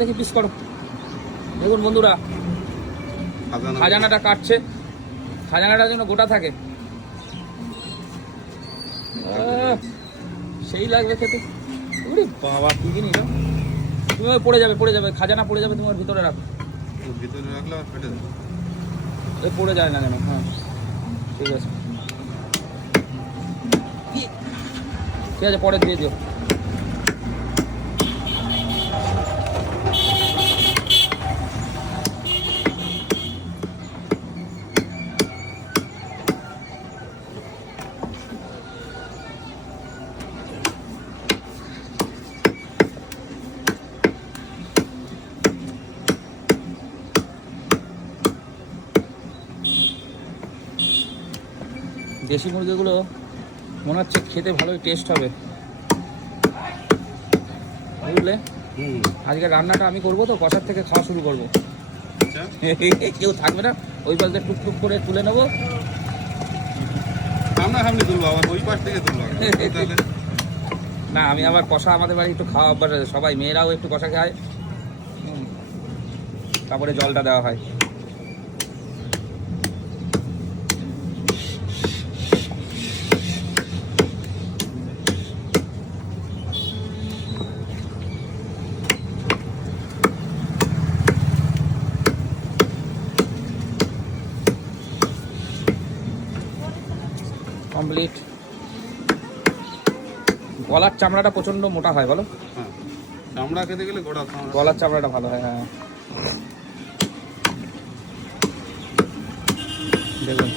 দেখি পিস করো। দেখুন বন্ধুরা, খাজানাটা কাটছে, খাজানাটা যেন গোটা থাকে। সেই লাগবে খেতে। ওরে বাবা, কি জিনিস! তুমি পড়ে যাবে, পড়ে যাবে, খাজানা পড়ে যাবে, তোমার ভিতরে রাখো। ভিতরে রাখলে আর ফেটে যাবে। ওই পড়ে যায় না যেন। হ্যাঁ, ঠিক আছে, ঠিক আছে, পরে দিয়ে দিও। দেশি মুরগিগুলো মনে হচ্ছে খেতে ভালোই টেস্ট হবে, বুঝলে? আজকে রান্নাটা আমি করবো, তো কষার থেকে খাওয়া শুরু করবো। কেউ থাকবে না, ওই পাশ দিয়ে টুকটুক করে তুলে নেবো। সামনাসামনি তুলবো, আবার ওই পাশ থেকে তুলবো। না, আমি আবার কষা আমাদের বাড়ি একটু খাওয়া অভ্যাস আছে, সবাই মেয়েরাও একটু কষা খায়, তারপরে জলটা দেওয়া হয়। কমপ্লিট। গলার চামড়াটা প্রচন্ড মোটা হয়, বলো? হ্যাঁ, চামড়া খেতে গেলে গলার চামড়াটা ভালো হয়। হ্যাঁ, দেখুন